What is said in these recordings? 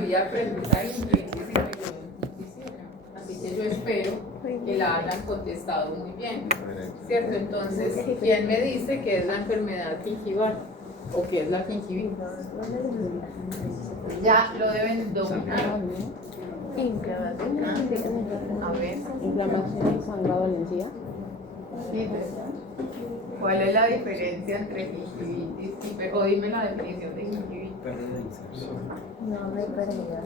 había pregunta de gingivitis y periodontitis, así que yo espero que la hayan contestado muy bien, ¿cierto? Entonces, ¿quién me dice qué es la enfermedad gingival o qué es la gingivitis? Ya lo deben dominar. A ver, Inflamación y sangrado en la encía. ¿cuál es la diferencia entre gingivitis o dime la definición de gingivitis? Pérdida de inserción. No hay pérdida.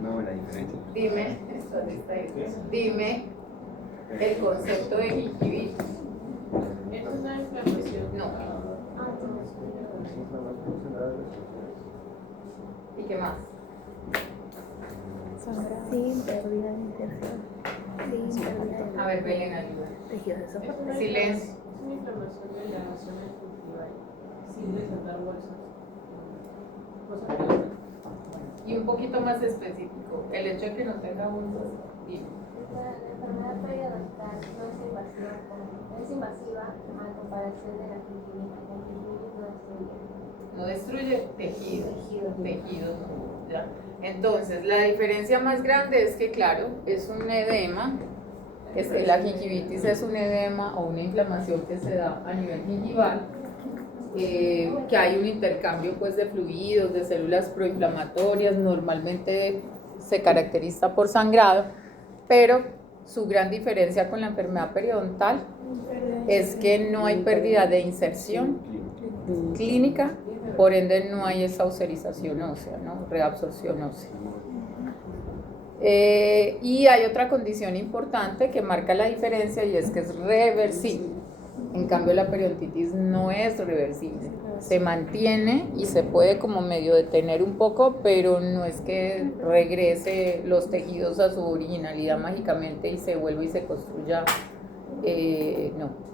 No, la diferencia. Dime el concepto de gingivitis. Es una inflamación. No. ¿Y qué más? Sin pérdida de inserción. Sin pérdida de A ver, Belén, ayuda. tejidos esofágicos. Silencio. Es una inflamación de la zona gingival sin desatar bolsas. Cosas que Y un poquito más específico, el hecho de que no tenga bolsas. Dime. La enfermedad periodontal no es invasiva a comparación de la gingivitis. La gingivitis no destruye. No destruye tejidos, no, ya. Entonces, la diferencia más grande es que, claro, es un edema, la gingivitis es un edema o una inflamación que se da a nivel gingival, que hay un intercambio pues, de fluidos, de células proinflamatorias, normalmente se caracteriza por sangrado, pero su gran diferencia con la enfermedad periodontal es que no hay pérdida de inserción clínica, por ende no hay esa ulcerización ósea, ¿no? Reabsorción ósea. Y hay otra condición importante que marca la diferencia y es que es reversible. En cambio la periodontitis no es reversible, se mantiene y se puede como medio detener un poco, pero no es que regrese los tejidos a su originalidad mágicamente y se vuelva y se construya, no.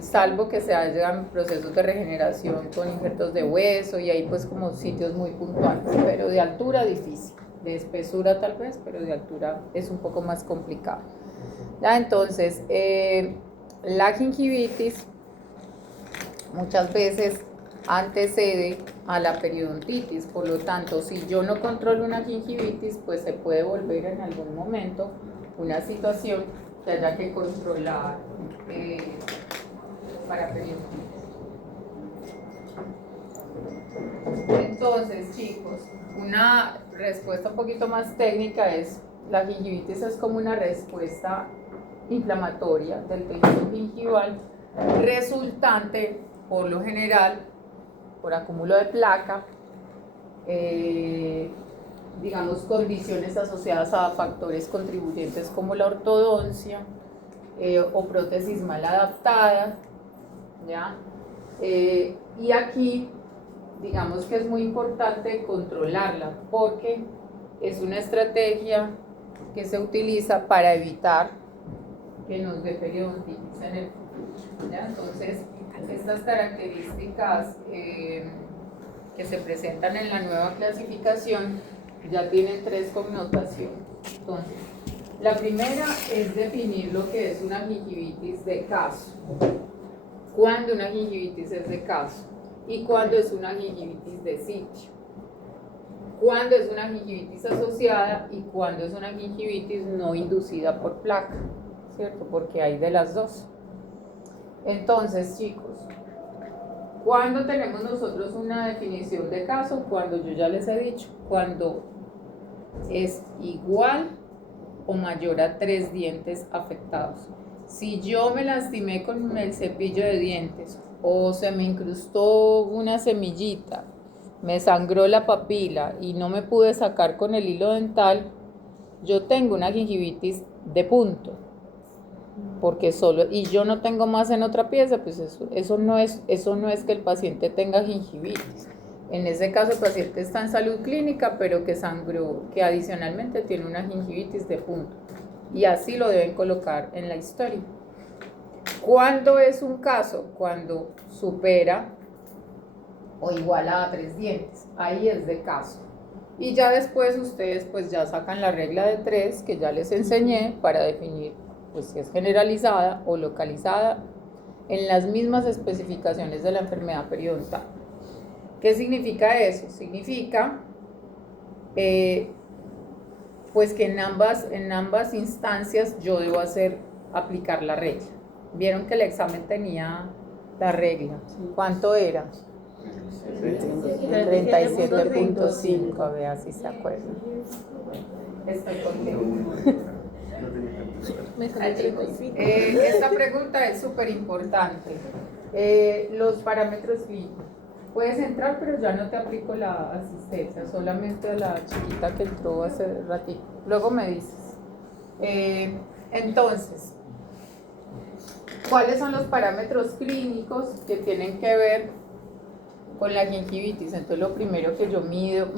Salvo que se hagan procesos de regeneración con injertos de hueso y hay pues como sitios muy puntuales, pero de altura difícil, de espesura tal vez, pero de altura es un poco más complicado. ¿Ya? Entonces, la gingivitis muchas veces antecede a la periodontitis, por lo tanto, si yo no controlo una gingivitis, pues se puede volver en algún momento una situación que haya que controlar para periodontitis. Entonces, chicos, una respuesta un poquito más técnica es, la gingivitis es como una respuesta inflamatoria del tejido gingival resultante, por lo general, por acúmulo de placa, digamos, condiciones asociadas a factores contribuyentes como la ortodoncia o prótesis mal adaptada, ¿ya? Y aquí, digamos que es muy importante controlarla porque es una estrategia que se utiliza para evitar que nos dé periodontitis en el futuro, ¿ya? Entonces, estas características que se presentan en la nueva clasificación ya tienen tres connotaciones. Entonces, la primera es definir lo que es una gingivitis de caso. ¿Cuándo una gingivitis es de caso? ¿Y cuándo es una gingivitis de sitio? ¿Cuándo es una gingivitis asociada y cuándo es una gingivitis no inducida por placa? ¿Cierto? Porque hay de las dos. Entonces, chicos, ¿cuándo tenemos nosotros una definición de caso? Cuando yo ya les he dicho, cuando es igual o mayor a 3 dientes afectados. Si yo me lastimé con el cepillo de dientes o se me incrustó una semillita, me sangró la papila y no me pude sacar con el hilo dental, yo tengo una gingivitis de punto. Porque solo, y yo no tengo más en otra pieza, pues eso no es que el paciente tenga gingivitis. En ese caso el paciente está en salud clínica, pero que sangró, que adicionalmente tiene una gingivitis de punto. Y así lo deben colocar en la historia. ¿Cuándo es un caso? Cuando supera o iguala a 3 dientes. Ahí es de caso. Y ya después ustedes pues ya sacan la regla de 3 que ya les enseñé para definir pues si es generalizada o localizada en las mismas especificaciones de la enfermedad periodontal. ¿Qué significa eso? Significa pues que en ambas instancias yo debo aplicar la regla. Vieron que el examen tenía la regla. ¿Cuánto era? 37.5, a ver si se acuerdan. Estoy contigo. Esta pregunta es súper importante. Los parámetros clínicos. Puedes entrar, pero ya no te aplico la asistencia, solamente a la chiquita que entró hace ratito. Luego me dices. Entonces, ¿cuáles son los parámetros clínicos que tienen que ver con la gingivitis? Entonces, lo primero que yo miro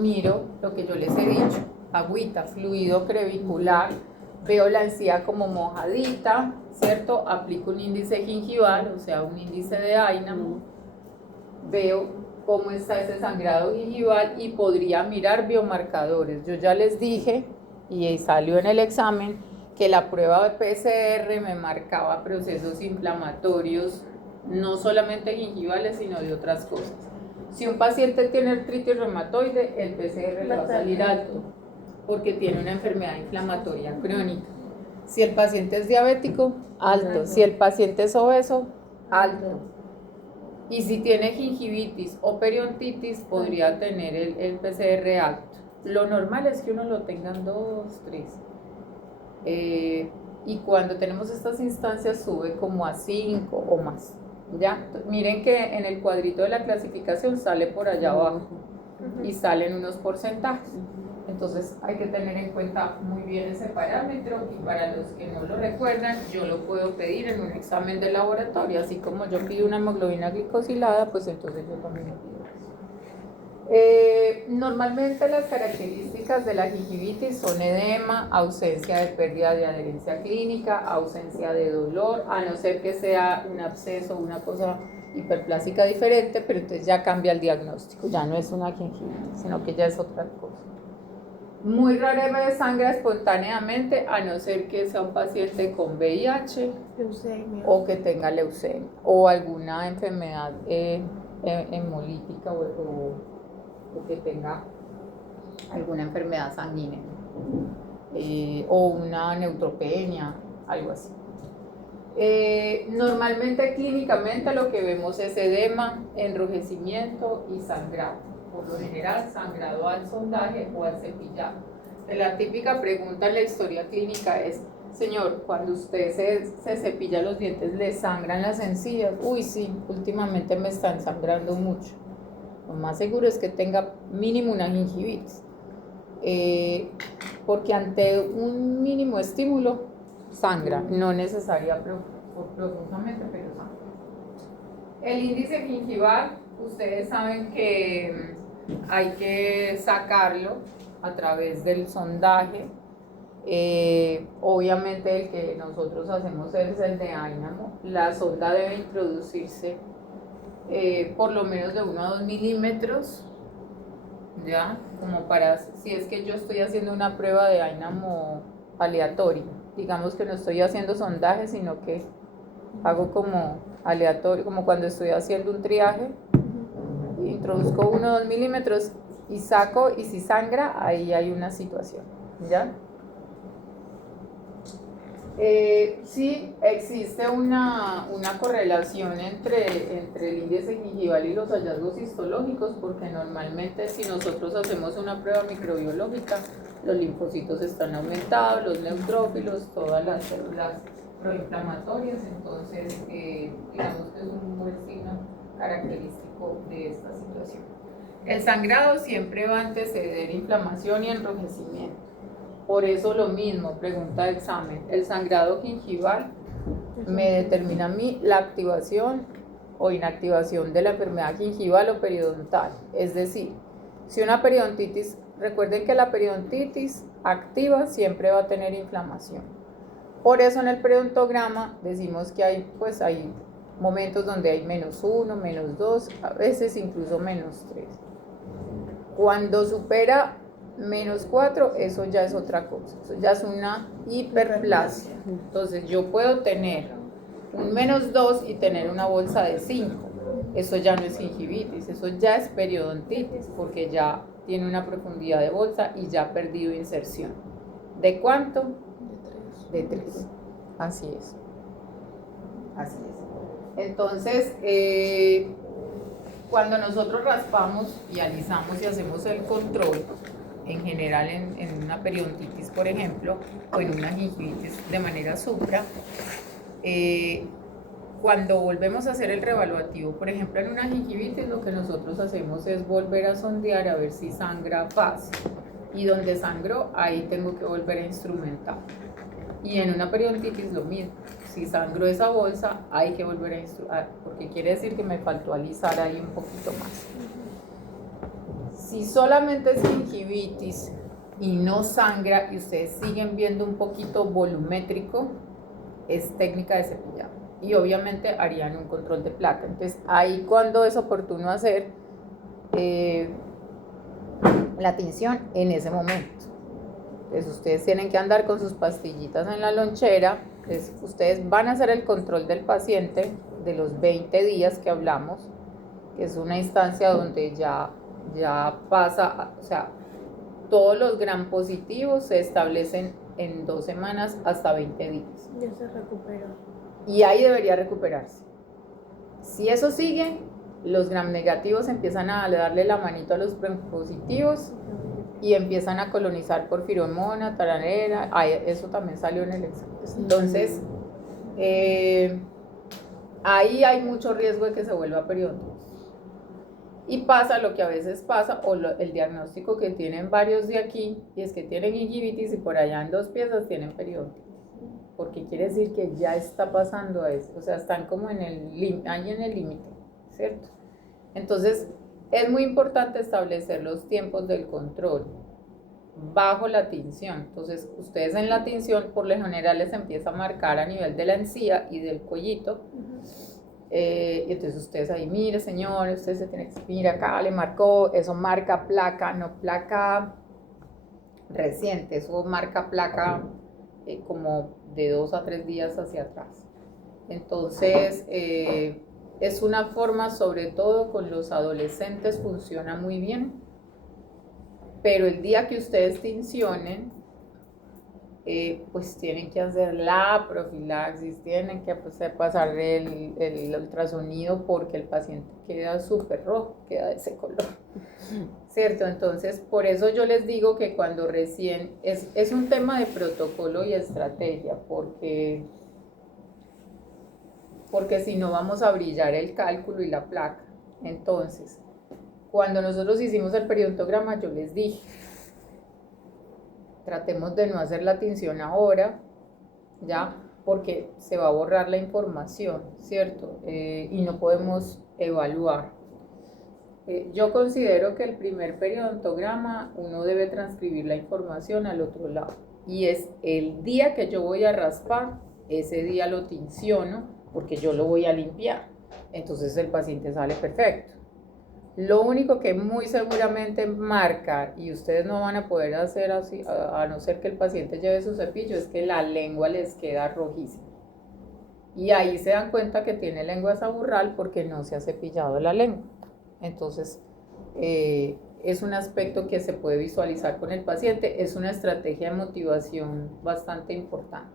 lo que yo les he dicho: agüita, fluido crevicular, veo la encía como mojadita, ¿cierto? Aplico un índice gingival, o sea, un índice de Einam, veo cómo está ese sangrado gingival y podría mirar biomarcadores. Yo ya les dije, y salió en el examen, que la prueba de PCR me marcaba procesos inflamatorios, no solamente gingivales, sino de otras cosas. Si un paciente tiene artritis reumatoide, el PCR le va a salir alto, porque tiene una enfermedad inflamatoria crónica. Si el paciente es diabético, alto. Si el paciente es obeso, alto. Y si tiene gingivitis o periodontitis, podría tener el PCR alto. Lo normal es que uno lo tenga en 2, 3. Y cuando tenemos estas instancias sube como a 5 o más. ¿Ya? Miren que en el cuadrito de la clasificación sale por allá abajo y salen unos porcentajes. Entonces hay que tener en cuenta muy bien ese parámetro, y para los que no lo recuerdan, yo lo puedo pedir en un examen de laboratorio, así como yo pido una hemoglobina glicosilada, pues entonces yo también lo pido. Normalmente las características de la gingivitis son edema, ausencia de pérdida de adherencia clínica, ausencia de dolor, a no ser que sea un absceso o una cosa hiperplásica diferente, pero entonces ya cambia el diagnóstico, ya no es una gingivitis, sino que ya es otra cosa. Muy rara vez sangra espontáneamente, a no ser que sea un paciente con VIH, Leucemia. o que tenga leucemia o alguna enfermedad hemolítica o que tenga alguna enfermedad sanguínea, o una neutropenia, algo así. Normalmente clínicamente lo que vemos es edema, enrojecimiento y sangrado. Por lo general, sangrado al sondaje o al cepillado. La típica pregunta en la historia clínica es: señor, cuando usted se cepilla los dientes, ¿le sangran las encías? Uy, sí, últimamente me están sangrando mucho. Lo más seguro es que tenga mínimo una gingivitis, porque ante un mínimo estímulo sangra, no necesaria profundamente, pero sangra. El índice gingival, ustedes saben que hay que sacarlo a través del sondaje. Obviamente el que nosotros hacemos es el de Einam. La sonda debe introducirse por lo menos de 1 a 2 milímetros, ya, como para, si es que yo estoy haciendo una prueba de Einam aleatoria, digamos que no estoy haciendo sondaje, sino que hago como aleatorio, como cuando estoy haciendo un triaje, introduzco 1 o 2 milímetros y saco, y si sangra, ahí hay una situación, ¿ya? Sí existe una correlación entre el índice gingival y los hallazgos histológicos, porque normalmente si nosotros hacemos una prueba microbiológica, los linfocitos están aumentados, los neutrófilos, todas las células proinflamatorias, entonces digamos que es un buen signo característico de esta situación. El sangrado siempre va a anteceder inflamación y enrojecimiento. Por eso lo mismo, pregunta de examen, el sangrado gingival me determina a mí la activación o inactivación de la enfermedad gingival o periodontal. Es decir, si una periodontitis, recuerden que la periodontitis activa siempre va a tener inflamación. Por eso en el periodontograma decimos que hay momentos donde hay -1, -2, a veces incluso -3. Cuando supera -4, eso ya es otra cosa, eso ya es una hiperplasia. Entonces yo puedo tener un -2 y tener una bolsa de 5, eso ya no es gingivitis, eso ya es periodontitis, porque ya tiene una profundidad de bolsa y ya ha perdido inserción. ¿De cuánto? De 3. Así es. Así es. Entonces, cuando nosotros raspamos y alisamos y hacemos el control, en general en una periodontitis, por ejemplo, o en una gingivitis de manera supra, cuando volvemos a hacer el reevaluativo, por ejemplo, en una gingivitis, lo que nosotros hacemos es volver a sondear a ver si sangra fácil. Y donde sangró, ahí tengo que volver a instrumentar. Y en una periodontitis lo mismo. Si sangró esa bolsa, hay que volver a instrumentar, porque quiere decir que me faltó alisar ahí un poquito más. Si solamente es gingivitis y no sangra y ustedes siguen viendo un poquito volumétrico, es técnica de cepillado. Y obviamente harían un control de placa. Entonces ahí cuando es oportuno hacer la tinción en ese momento. Entonces ustedes tienen que andar con sus pastillitas en la lonchera. Entonces ustedes van a hacer el control del paciente de los 20 días que hablamos, que es una instancia donde ya pasa, o sea, todos los gram positivos se establecen en 2 semanas hasta 20 días. Ya se recuperó. Y ahí debería recuperarse. Si eso sigue, los gram negativos empiezan a darle la manito a los positivos y empiezan a colonizar porfiromona, taranera. Eso también salió en el examen. Entonces, ahí hay mucho riesgo de que se vuelva periodontitis. Y pasa lo que a veces pasa, o el diagnóstico que tienen varios de aquí, y es que tienen gingivitis y por allá en 2 piezas tienen periodontitis. Porque quiere decir que ya está pasando a eso, o sea, están como ahí en el límite, ¿cierto? Entonces, es muy importante establecer los tiempos del control bajo la tinción. Entonces, ustedes en la tinción, por lo general, les empieza a marcar a nivel de la encía y del cuellito. Y entonces ustedes ahí, mire señor, usted se tiene que, mira acá le marcó, eso marca placa, no placa reciente, eso marca placa como de 2 a 3 días hacia atrás. Entonces, es una forma, sobre todo con los adolescentes, funciona muy bien, pero el día que ustedes tincionen, pues tienen que hacer la profilaxis, tienen que pasar el ultrasonido porque el paciente queda súper rojo, queda de ese color, ¿cierto? Entonces, por eso yo les digo que cuando recién, es un tema de protocolo y estrategia, porque si no vamos a brillar el cálculo y la placa. Entonces, cuando nosotros hicimos el periodontograma, yo les dije, tratemos de no hacer la tinción ahora, ¿ya? Porque se va a borrar la información, ¿cierto? Y no podemos evaluar. Yo considero que el primer periodontograma uno debe transcribir la información al otro lado. Y es el día que yo voy a raspar, ese día lo tinciono porque yo lo voy a limpiar. Entonces el paciente sale perfecto. Lo único que muy seguramente marca, y ustedes no van a poder hacer así, a no ser que el paciente lleve su cepillo, es que la lengua les queda rojísima. Y ahí se dan cuenta que tiene lengua saburral porque no se ha cepillado la lengua. Entonces, es un aspecto que se puede visualizar con el paciente, es una estrategia de motivación bastante importante.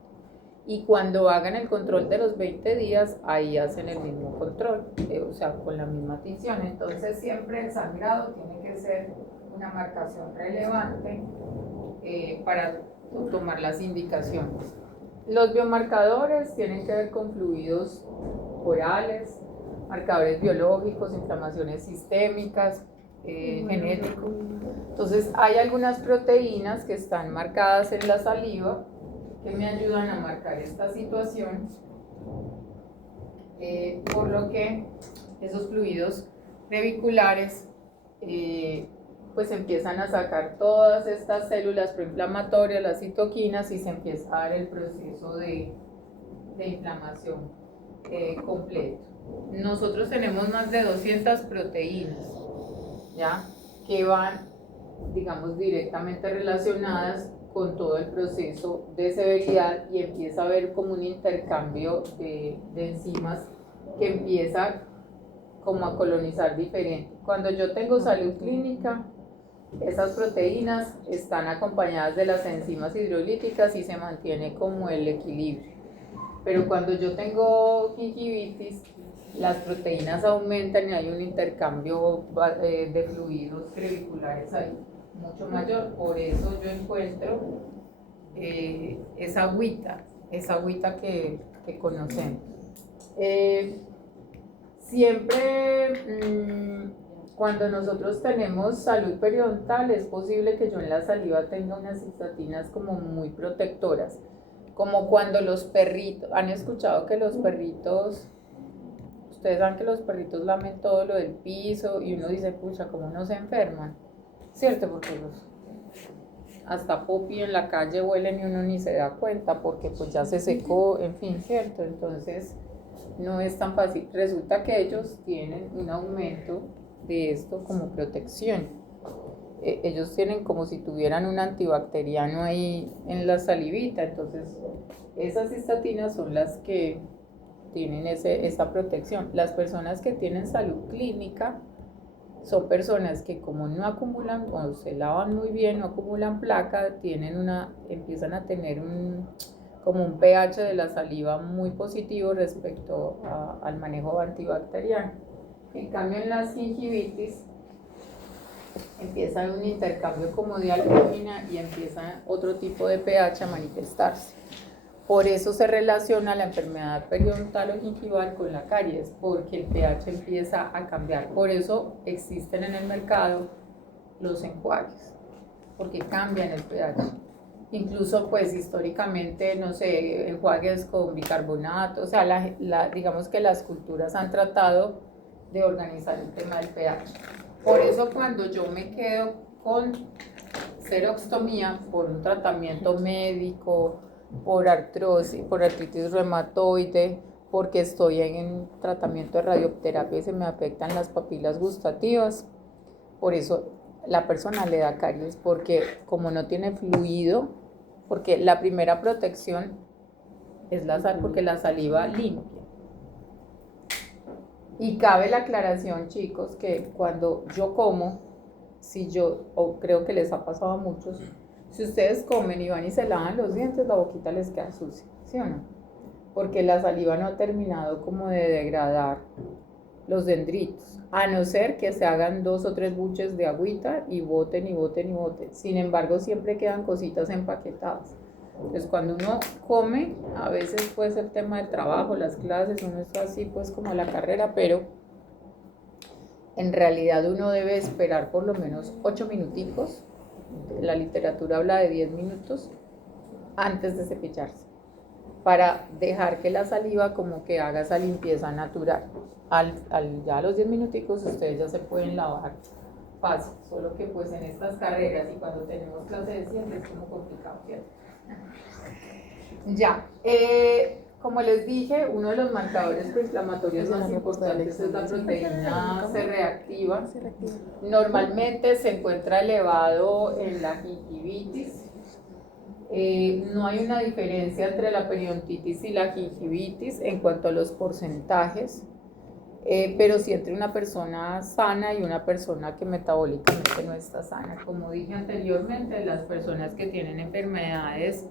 Y cuando hagan el control de los 20 días, ahí hacen el mismo control, o sea, con la misma tinción. Entonces siempre el sangrado tiene que ser una marcación relevante para tomar las indicaciones. Los biomarcadores tienen que ver con fluidos orales, marcadores biológicos, inflamaciones sistémicas, genéticos. Entonces hay algunas proteínas que están marcadas en la saliva que me ayudan a marcar esta situación, por lo que esos fluidos reviculares pues empiezan a sacar todas estas células proinflamatorias, las citoquinas, y se empieza a dar el proceso de inflamación completo. Nosotros tenemos más de 200 proteínas, ¿ya? Que van, digamos, directamente relacionadas con todo el proceso de severidad, y empieza a haber como un intercambio de enzimas que empieza como a colonizar diferente. Cuando yo tengo salud clínica, Esas proteínas están acompañadas de las enzimas hidrolíticas y se mantiene como el equilibrio. Pero cuando yo tengo gingivitis, las proteínas aumentan y hay un intercambio de fluidos creviculares ahí mucho mayor. Por eso yo encuentro esa agüita que conocemos. Siempre cuando nosotros tenemos salud periodontal es posible que yo en la saliva tenga unas cistatinas como muy protectoras, como cuando los perritos, han escuchado que los perritos, ustedes saben que los perritos lamen todo lo del piso y uno dice, pucha, ¿cómo no se enferman? ¿Cierto? Porque hasta popi en la calle huelen y uno ni se da cuenta porque pues ya se secó, en fin, ¿cierto? Entonces no es tan fácil. Resulta que ellos tienen un aumento de esto como protección. Ellos tienen como si tuvieran un antibacteriano ahí en la salivita, entonces esas cistatinas son las que tienen esa protección. Las personas que tienen salud clínica son personas que como no acumulan o se lavan muy bien, no acumulan placa, empiezan a tener como un pH de la saliva muy positivo respecto al manejo antibacteriano. En cambio en las gingivitis empieza un intercambio como de albúmina y empieza otro tipo de pH a manifestarse. Por eso se relaciona la enfermedad periodontal o gingival con la caries, porque el pH empieza a cambiar. Por eso existen en el mercado los enjuagues, porque cambian el pH. Incluso pues históricamente, no sé, enjuagues con bicarbonato, o sea, digamos que las culturas han tratado de organizar el tema del pH. Por eso cuando yo me quedo con xeroxtomía por un tratamiento médico, por artrosis, por artritis reumatoide, porque estoy en tratamiento de radioterapia y se me afectan las papilas gustativas, por eso la persona le da caries, porque como no tiene fluido, porque la primera protección es la sal, porque la saliva limpia. Y cabe la aclaración, chicos, que cuando yo como, o creo que les ha pasado a muchos, si ustedes comen y van y se lavan los dientes, la boquita les queda sucia, ¿sí o no? Porque la saliva no ha terminado como de degradar los dendritos, a no ser que se hagan 2 o 3 buches de agüita y boten y boten y boten. Sin embargo, siempre quedan cositas empaquetadas. Entonces, cuando uno come, a veces puede ser tema de trabajo, las clases, uno está así pues como la carrera, pero en realidad uno debe esperar por lo menos 8 minuticos. La literatura habla de 10 minutos antes de cepillarse, para dejar que la saliva como que haga esa limpieza natural. Ya a los 10 minuticos ustedes ya se pueden lavar fácil, solo que pues en estas carreras y cuando tenemos clase de ciencia es como complicado, ¿cierto? Ya, como les dije, uno de los marcadores proinflamatorios más importantes es la proteína C reactiva. Normalmente se encuentra elevado en la gingivitis. No hay una diferencia entre la periodontitis y la gingivitis en cuanto a los porcentajes, pero sí entre una persona sana y una persona que metabólicamente no está sana. Como dije anteriormente, las personas que tienen enfermedades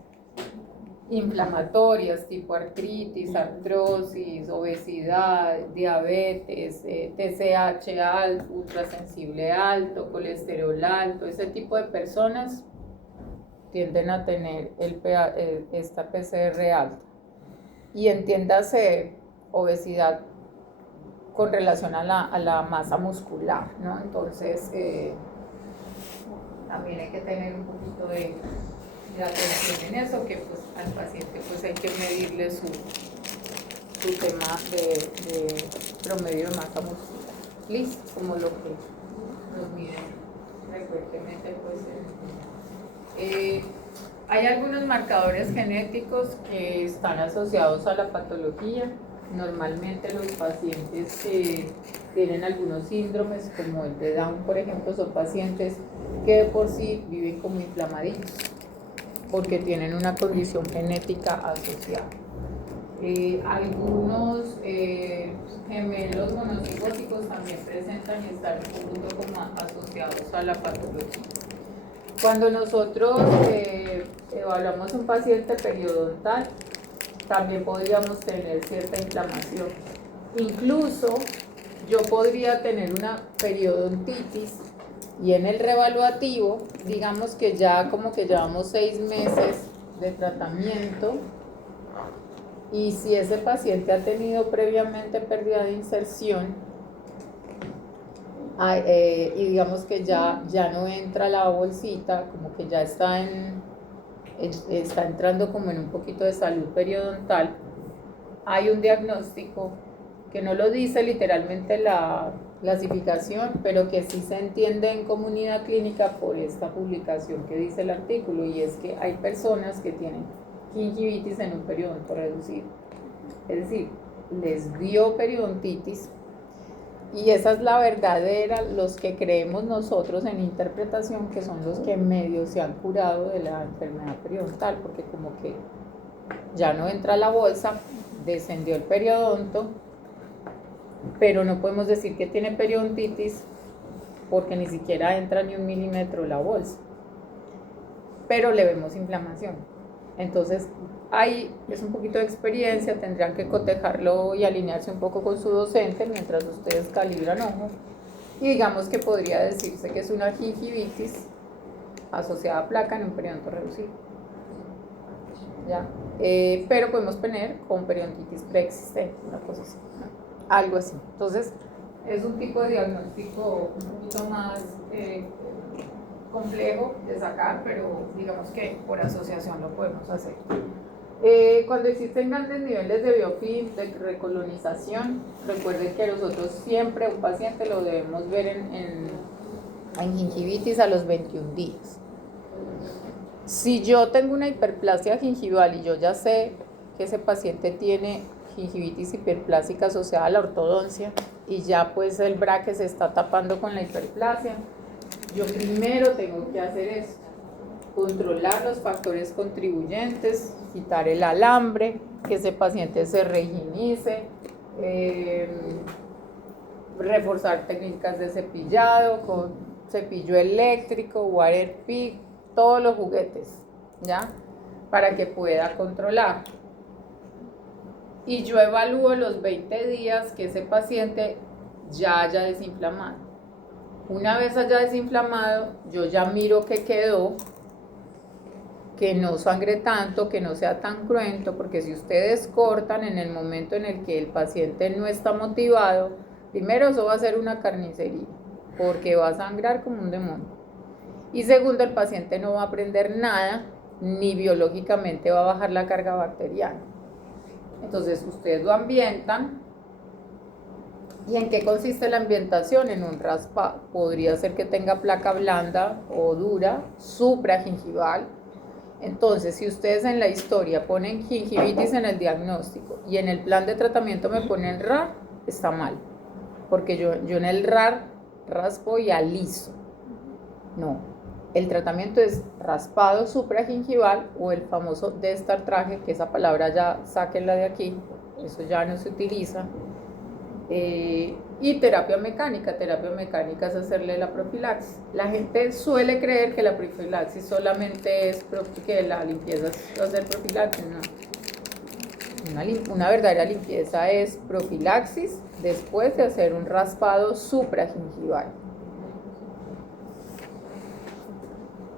inflamatorias tipo artritis, artrosis, obesidad, diabetes, TSH alto, ultrasensible alto, colesterol alto, ese tipo de personas tienden a tener esta PCR alta. Y entiéndase obesidad con relación a la masa muscular, ¿no? Entonces, también hay que tener un poquito de atención en eso, que pues al paciente pues hay que medirle su tema de promedio de masa muscular. Listo, como lo que nos miden frecuentemente pues. Hay algunos marcadores genéticos que están asociados a la patología. Normalmente los pacientes que tienen algunos síndromes, como el de Down, por ejemplo, son pacientes que de por sí viven como inflamaditos, porque tienen una condición genética asociada. Algunos gemelos monocigóticos también presentan y están un poquito como asociados a la patología. Cuando nosotros evaluamos un paciente periodontal, también podríamos tener cierta inflamación. Incluso yo podría tener una periodontitis y en el reevaluativo, digamos que ya como que llevamos 6 meses de tratamiento y si ese paciente ha tenido previamente pérdida de inserción y digamos que ya no entra la bolsita, como que ya está entrando como en un poquito de salud periodontal, hay un diagnóstico que no lo dice literalmente la clasificación, pero que sí se entiende en comunidad clínica por esta publicación que dice el artículo, y es que hay personas que tienen gingivitis en un periodonto reducido, es decir, les dio periodontitis, y esa es la verdadera, los que creemos nosotros en interpretación, que son los que medio se han curado de la enfermedad periodontal, porque como que ya no entra la bolsa, descendió el periodonto, pero no podemos decir que tiene periodontitis porque ni siquiera entra ni 1 milímetro la bolsa, pero le vemos inflamación. Entonces ahí es un poquito de experiencia, tendrían que cotejarlo y alinearse un poco con su docente mientras ustedes calibran ojo, y digamos que podría decirse que es una gingivitis asociada a placa en un periodonto reducido, ¿ya? Pero podemos tener con periodontitis preexistente, una cosa así, ¿no? Algo así. Entonces es un tipo de diagnóstico un poquito más complejo de sacar, pero digamos que por asociación lo podemos hacer. Cuando existen grandes niveles de biofilm, de recolonización, recuerden que nosotros siempre un paciente lo debemos ver en gingivitis a los 21 días. Si yo tengo una hiperplasia gingival y yo ya sé que ese paciente tiene gingivitis hiperplásica asociada a la ortodoncia y ya pues el braque se está tapando con la hiperplasia, yo primero tengo que hacer esto: controlar los factores contribuyentes, quitar el alambre, que ese paciente se rehigienice, reforzar técnicas de cepillado con cepillo eléctrico, water pick, todos los juguetes, ¿ya? Para que pueda controlar. Y yo evalúo los 20 días que ese paciente ya haya desinflamado. Una vez haya desinflamado, yo ya miro que quedó, que no sangre tanto, que no sea tan cruento, porque si ustedes cortan en el momento en el que el paciente no está motivado, primero eso va a ser una carnicería, porque va a sangrar como un demonio. Y segundo, el paciente no va a aprender nada, ni biológicamente va a bajar la carga bacteriana. Entonces ustedes lo ambientan. ¿Y en qué consiste la ambientación? En un raspado. Podría ser que tenga placa blanda o dura, supragingival. Entonces, si ustedes en la historia ponen gingivitis en el diagnóstico y en el plan de tratamiento me ponen RAR, está mal. Porque yo en el RAR raspo y aliso. No. El tratamiento es raspado supragingival o el famoso destartraje, que esa palabra ya sáquenla de aquí, eso ya no se utiliza. Y terapia mecánica es hacerle la profilaxis. La gente suele creer que la profilaxis solamente es que la limpieza es hacer profilaxis, no. Una verdadera limpieza es profilaxis después de hacer un raspado supragingival.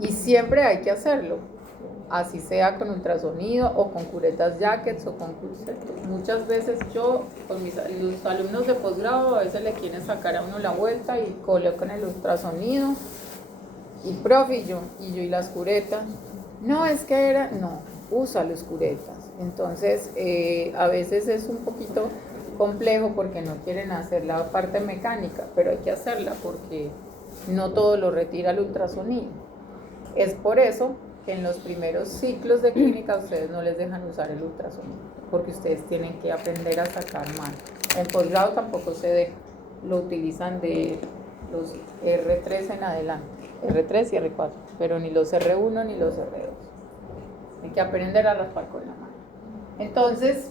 Y siempre hay que hacerlo, así sea con ultrasonido o con curetas jackets o con cursetos. Muchas veces yo, con los alumnos de posgrado, a veces le quieren sacar a uno la vuelta y colocan el ultrasonido y profe, y yo y las curetas. No, es que usa las curetas. Entonces, a veces es un poquito complejo porque no quieren hacer la parte mecánica, pero hay que hacerla porque no todo lo retira el ultrasonido. Es por eso que en los primeros ciclos de clínica ustedes no les dejan usar el ultrasonido, porque ustedes tienen que aprender a sacar mano. En posgrado tampoco se deja, lo utilizan de los R3 en adelante, R3 y R4, pero ni los R1 ni los R2. Hay que aprender a raspar con la mano. Entonces,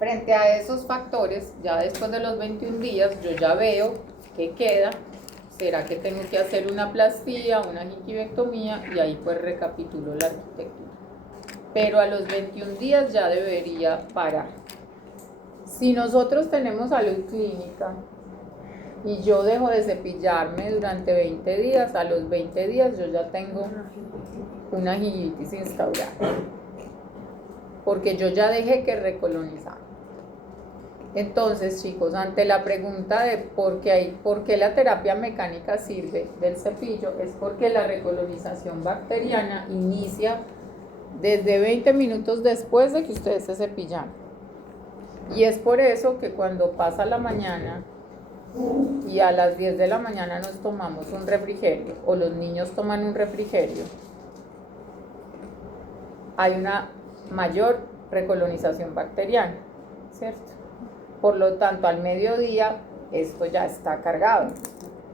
Frente a esos factores, ya después de los 21 días, yo ya veo qué queda. ¿Será que tengo que hacer una plastía, una gingiviectomía? Y ahí pues recapitulo la arquitectura. Pero a los 21 días ya debería parar. Si nosotros tenemos salud clínica y yo dejo de cepillarme durante 20 días, a los 20 días yo ya tengo una gingivitis instaurada. Porque yo ya dejé que recolonizar. Entonces, chicos, ante la pregunta de por qué la terapia mecánica sirve del cepillo, es porque la recolonización bacteriana inicia desde 20 minutos después de que ustedes se cepillan. Y es por eso que cuando pasa la mañana y a las 10 de la mañana nos tomamos un refrigerio o los niños toman un refrigerio, hay una mayor recolonización bacteriana, ¿cierto? Por lo tanto, al mediodía esto ya está cargado.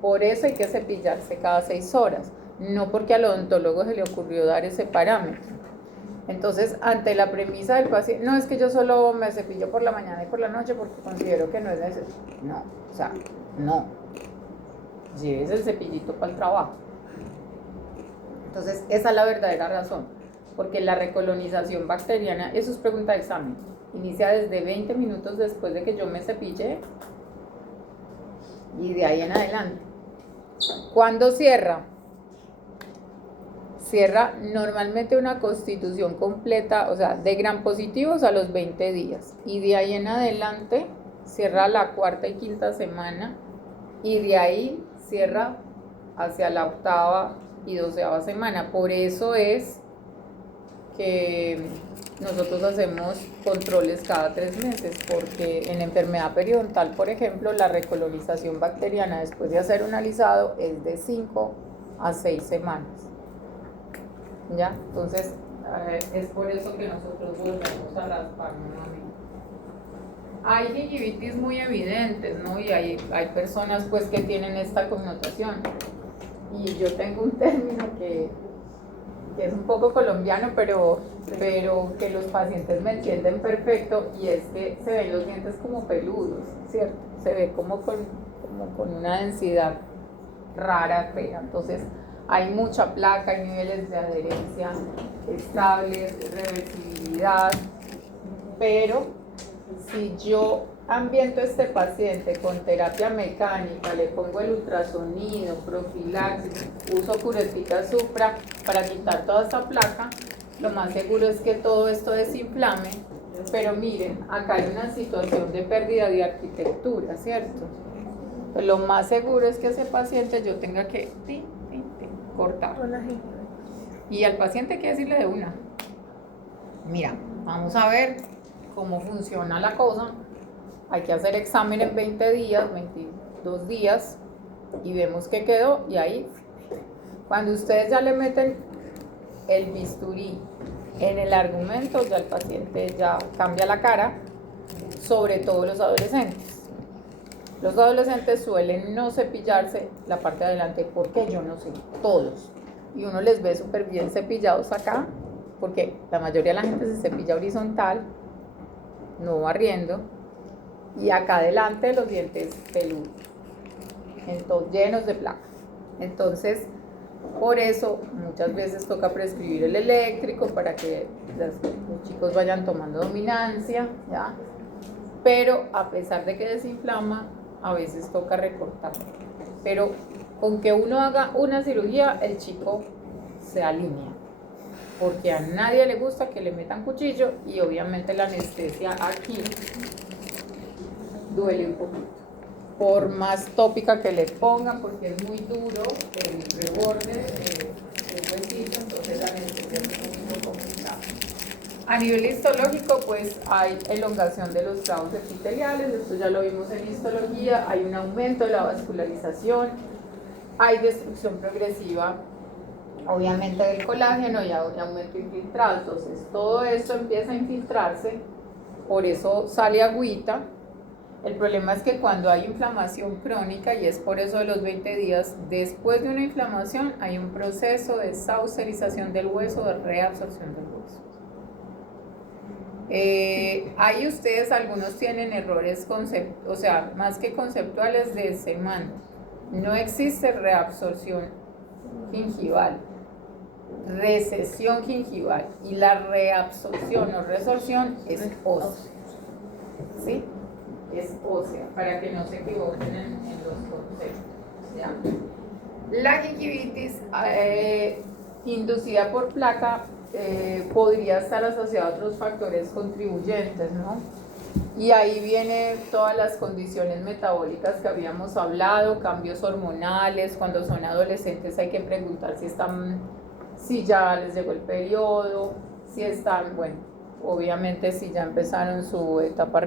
Por eso hay que cepillarse cada 6 horas, no porque al odontólogo se le ocurrió dar ese parámetro. Entonces, ante la premisa del paciente, no es que yo solo me cepillo por la mañana y por la noche porque considero que no es necesario. No, o sea, no. Lleves el cepillito para el trabajo. Entonces, esa es la verdadera razón, porque la recolonización bacteriana, eso es pregunta de examen, inicia desde 20 minutos después de que yo me cepille y de ahí en adelante. ¿Cuándo cierra? Cierra normalmente una constitución completa, o sea, de gram positivos a los 20 días. Y de ahí en adelante cierra la 4ª y 5ª semana. Y de ahí cierra hacia la 8ª y 12ª semana. Por eso es que nosotros hacemos controles cada 3 meses, porque en enfermedad periodontal, por ejemplo, la recolonización bacteriana después de hacer un alisado es de 5 a 6 semanas. ¿Ya? Entonces, es por eso que nosotros volvemos a raspar nuevamente. Hay gingivitis muy evidentes, ¿no? Y hay personas pues que tienen esta connotación. Y yo tengo un término que es un poco colombiano, pero que los pacientes me entienden perfecto, y es que se ven los dientes como peludos, ¿cierto? Se ve como con una densidad rara, fea. Entonces, hay mucha placa, hay niveles de adherencia estables, reversibilidad, pero si yo ambiento a este paciente con terapia mecánica, le pongo el ultrasonido, profilaxis, uso curetica supra para quitar toda esta placa, lo más seguro es que todo esto desinflame, pero miren, acá hay una situación de pérdida de arquitectura, ¿cierto? Lo más seguro es que ese paciente yo tenga que cortar. Y al paciente hay que decirle de una, mira, vamos a ver cómo funciona la cosa, hay que hacer examen en 20 días, 22 días, y vemos qué quedó, y ahí, cuando ustedes ya le meten el bisturí en el argumento, ya el paciente ya cambia la cara, sobre todo los adolescentes. Los adolescentes suelen no cepillarse la parte de adelante, porque yo no sé, todos. Y uno les ve súper bien cepillados acá, porque la mayoría de la gente se cepilla horizontal, no barriendo, y acá adelante los dientes peludos, entonces, llenos de placa. Entonces, por eso muchas veces toca prescribir el eléctrico para que los chicos vayan tomando dominancia, ¿ya? Pero a pesar de que desinflama, a veces toca recortar. Pero con que uno haga una cirugía, el chico se alinea, porque a nadie le gusta que le metan cuchillo, y obviamente la anestesia aquí duele un poquito, por más tópica que le pongan, porque es muy duro el reborde del huesito, entonces la anestesia es un poquito complicada. A nivel histológico, pues hay elongación de los clavos epiteliales, esto ya lo vimos en histología, hay un aumento de la vascularización, hay destrucción progresiva, obviamente, del colágeno, y aumento infiltrado. Entonces, todo esto empieza a infiltrarse, por eso sale agüita. El problema es que cuando hay inflamación crónica, y es por eso de los 20 días, después de una inflamación hay un proceso de saucerización del hueso, de reabsorción del hueso. Ahí ustedes algunos tienen errores o sea, más que conceptuales de semántica. No existe reabsorción gingival, recesión gingival, y la reabsorción o resorción es ósea. ¿Sí? Es ósea, para que no se equivoquen en los conceptos. ¿Ya? La gingivitis inducida por placa podría estar asociada a otros factores contribuyentes, ¿no? Y ahí vienen todas las condiciones metabólicas que habíamos hablado, cambios hormonales. Cuando son adolescentes hay que preguntar si ya les llegó el periodo, si están, bueno, obviamente si ya empezaron su etapa,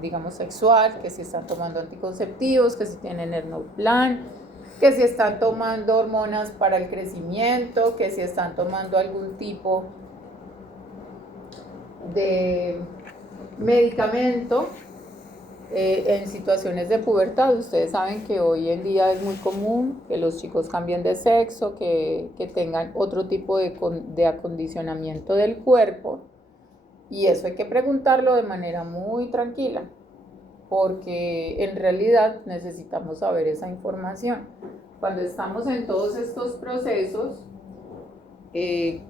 digamos, sexual, que si están tomando anticonceptivos, que si tienen Ernoplan, que si están tomando hormonas para el crecimiento, que si están tomando algún tipo de medicamento en situaciones de pubertad. Ustedes saben que hoy en día es muy común que los chicos cambien de sexo, que tengan otro tipo de acondicionamiento del cuerpo, y eso hay que preguntarlo de manera muy tranquila, porque en realidad necesitamos saber esa información. Cuando estamos en todos estos procesos,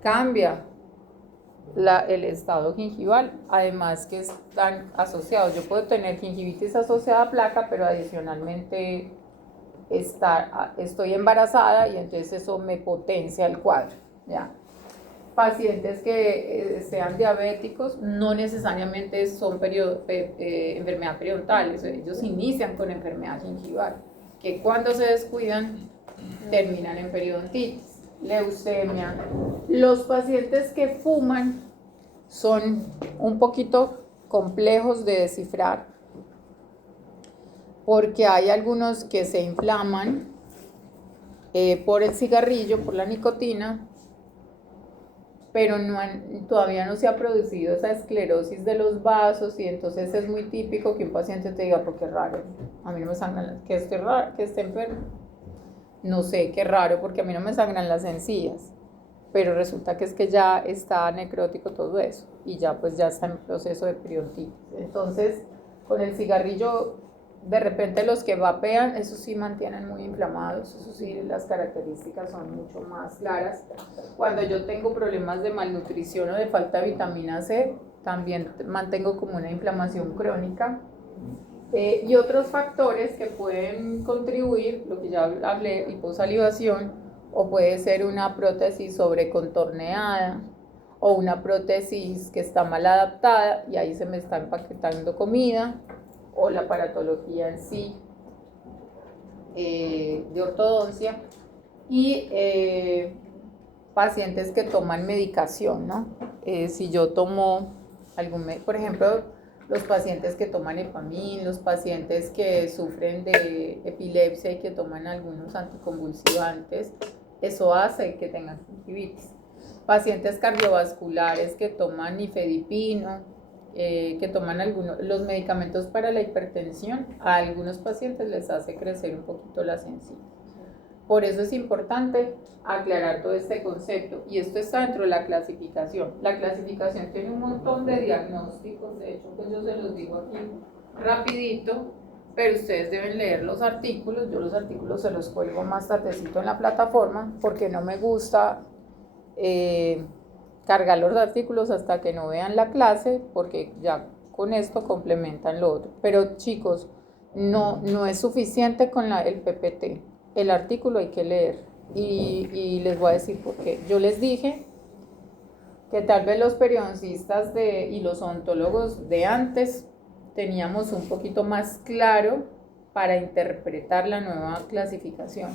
cambia el estado gingival, además que están asociados. Yo puedo tener gingivitis asociada a placa, pero adicionalmente estoy embarazada y entonces eso me potencia el cuadro, ¿ya? Pacientes que sean diabéticos no necesariamente son enfermedad periodontal, ellos inician con enfermedad gingival, que cuando se descuidan terminan en periodontitis, leucemia. Los pacientes que fuman son un poquito complejos de descifrar, porque hay algunos que se inflaman por el cigarrillo, por la nicotina, pero todavía no se ha producido esa esclerosis de los vasos, y entonces es muy típico que un paciente te diga, pues qué raro, a mí no me sangran, que esté raro, que esté enfermo. No sé, qué raro, porque a mí no me sangran las encías, pero resulta que es que ya está necrótico todo eso, y ya pues ya está en proceso de periodontitis. Entonces, con el cigarrillo, de repente los que vapean, eso sí mantienen muy inflamados, eso sí, las características son mucho más claras. Cuando yo tengo problemas de malnutrición o de falta de vitamina C, también mantengo como una inflamación crónica. Y otros factores que pueden contribuir, lo que ya hablé, hiposalivación, o puede ser una prótesis sobrecontorneada, o una prótesis que está mal adaptada y ahí se me está empaquetando comida, o la aparatología en sí de ortodoncia, y pacientes que toman medicación, ¿no? Si yo tomo por ejemplo, los pacientes que toman Epamin, los pacientes que sufren de epilepsia y que toman algunos anticonvulsivantes, eso hace que tengan gingivitis. Pacientes cardiovasculares que toman nifedipino, que toman los medicamentos para la hipertensión, a algunos pacientes les hace crecer un poquito las encías. Por eso es importante aclarar todo este concepto, y esto está dentro de la clasificación. La clasificación tiene un montón de diagnósticos, de hecho pues yo se los digo aquí rapidito, pero ustedes deben leer los artículos. Yo los artículos se los cuelgo más tardecito en la plataforma, porque no me gusta cargar los artículos hasta que no vean la clase, porque ya con esto complementan lo otro. Pero chicos, no es suficiente con el PPT, el artículo hay que leer, y les voy a decir por qué. Yo les dije que tal vez los periodoncistas y los odontólogos de antes teníamos un poquito más claro para interpretar la nueva clasificación.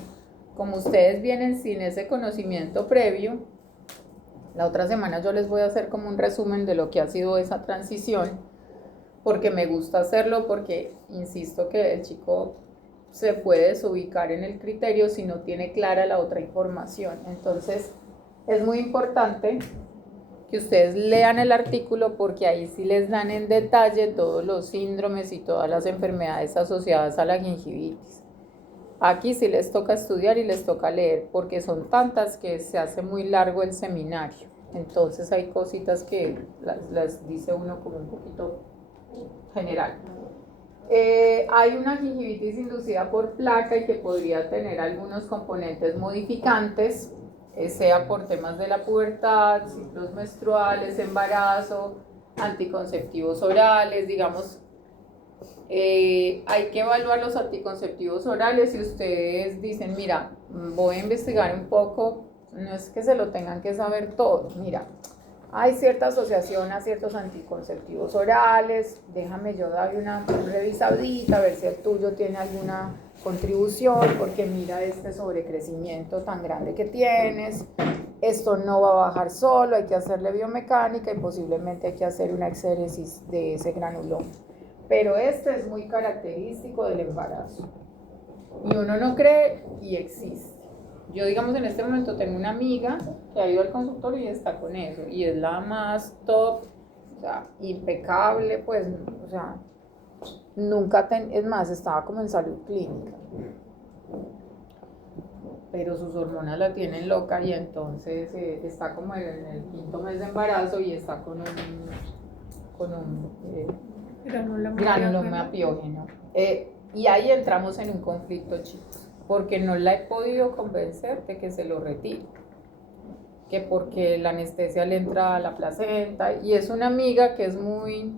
Como ustedes vienen sin ese conocimiento previo, la otra semana yo les voy a hacer como un resumen de lo que ha sido esa transición, porque me gusta hacerlo, porque insisto que el chico se puede desubicar en el criterio si no tiene clara la otra información. Entonces es muy importante que ustedes lean el artículo, porque ahí sí les dan en detalle todos los síndromes y todas las enfermedades asociadas a la gingivitis. Aquí sí les toca estudiar y les toca leer, porque son tantas que se hace muy largo el seminario. Entonces hay cositas que las dice uno como un poquito general. Hay una gingivitis inducida por placa y que podría tener algunos componentes modificantes, sea por temas de la pubertad, ciclos menstruales, embarazo, anticonceptivos orales, digamos. Hay que evaluar los anticonceptivos orales. Si ustedes dicen, mira, voy a investigar un poco, no es que se lo tengan que saber todo, mira, hay cierta asociación a ciertos anticonceptivos orales, déjame yo darle una revisadita a ver si el tuyo tiene alguna contribución, porque mira este sobrecrecimiento tan grande que tienes, esto no va a bajar solo, hay que hacerle biomecánica y posiblemente hay que hacer una exéresis de ese granuloma. Pero este es muy característico del embarazo y uno no cree y existe. Yo, digamos, en este momento tengo una amiga que ha ido al consultorio y está con eso y es la más top, o sea, impecable, pues, o sea, nunca, es más, estaba como en salud clínica, pero sus hormonas la tienen loca y entonces está como en el 5º mes de embarazo y está con un granuloma piógeno. Y ahí entramos en un conflicto, chicos, porque no la he podido convencer de que se lo retire, que porque la anestesia le entra a la placenta, y es una amiga que es muy,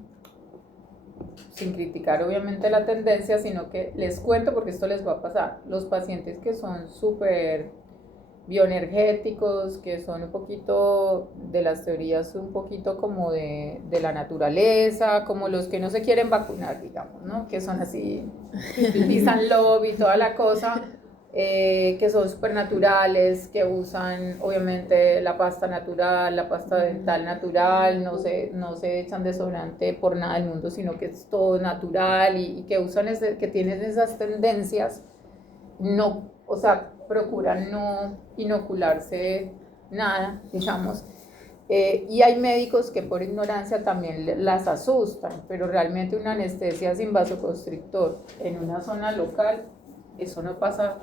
sin criticar obviamente la tendencia, sino que les cuento porque esto les va a pasar, los pacientes que son súper bioenergéticos, que son un poquito de las teorías, un poquito como de la naturaleza, como los que no se quieren vacunar, digamos, ¿no? Que son así, pisan lobby y toda la cosa, que son súper naturales, que usan obviamente la pasta natural, la pasta dental natural, no se echan desodorante por nada del mundo, sino que es todo natural y que usan que tienen esas tendencias, no, o sea, procuran no inocularse nada, digamos. Y hay médicos que por ignorancia también las asustan, pero realmente una anestesia sin vasoconstrictor en una zona local, eso no pasa